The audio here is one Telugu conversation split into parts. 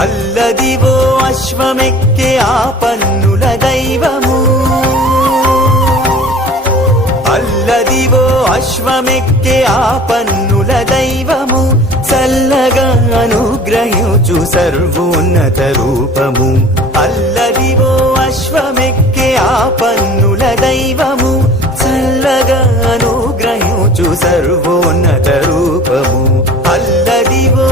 అల్లదివో అశ్వమెక్కే ఆ పన్నుల దైవము, అల్లదివో అశ్వమెక్కే ఆ పన్నుల దైవము, చల్లగా అనుగ్రహించు సర్వోన్నత రూపము. అల్లదివో అశ్వమెక్కే ఆ పన్నుల దైవము, చల్లగా అనుగ్రహించు సర్వోన్నత రూపము. అల్లదివో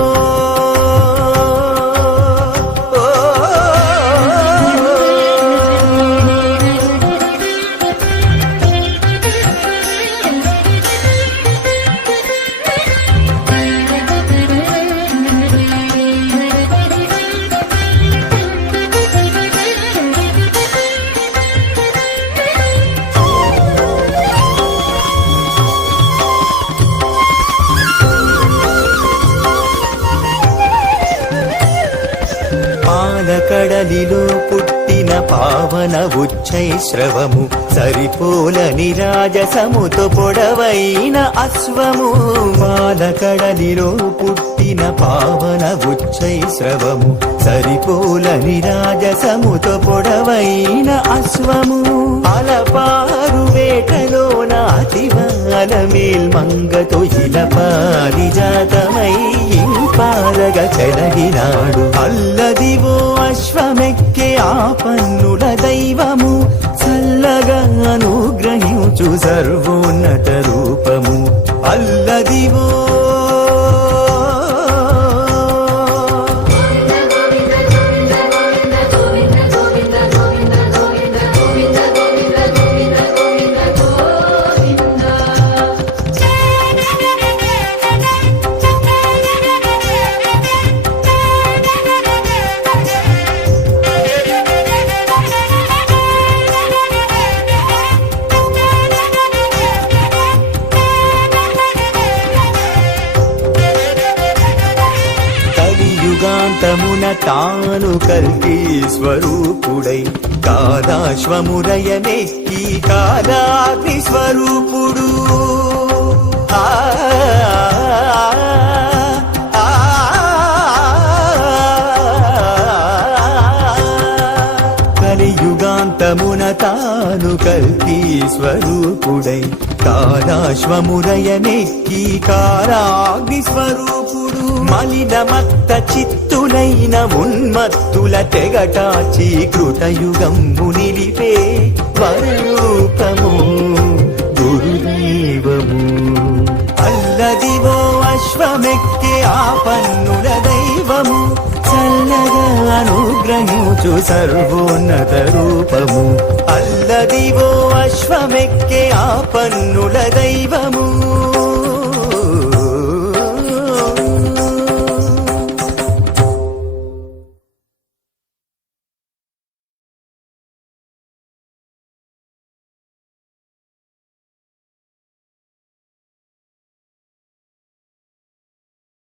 కడలిలో పుట్టిన పావన ఉచ్చైశ్రవము, సరిపోలని రాజసముతో పొడవైన అశ్వము. మాలకడలిలో పుట్టిన పావన ఉచ్చైశ్రవము, సరిపోలని రాజసముతో పొడవైన అశ్వము. అలపారు వేటలోన అతివాల మేల్మంగతో ఇలపారిజాతమై ఇంపారగా చెలగినాడు. అల్లదివో అశ్వమెక్కే ఆ పన్నుల దైవము, చల్లగా అనుగ్రహించు సర్వోన్నత రూపము. అల్లదివో యుగాంతమున తాను కల్కి స్వరూపుడై, కాలాశ్వమురయమెక్కి కాలాగ్ని స్వరూపుడు. కలియుగాంతమున తాను కల్కి స్వరూపుడై, కాలాశ్వమురయమెక్కి కాలాగ్ని స్వరూపుడు. మలినమత్త చిత్తులైన ఉన్మత్తుల తెగటాచి కృతయుగంబు నిలిపే వరరూపము గురుదైవము. అల్లదివో అశ్వమెక్కే ఆ పన్నుల దైవము, చల్లగా అనుగ్రహించు సర్వోన్నత రూపము. అల్లదివో అశ్వమెక్కే ఆ పన్నుల దైవము,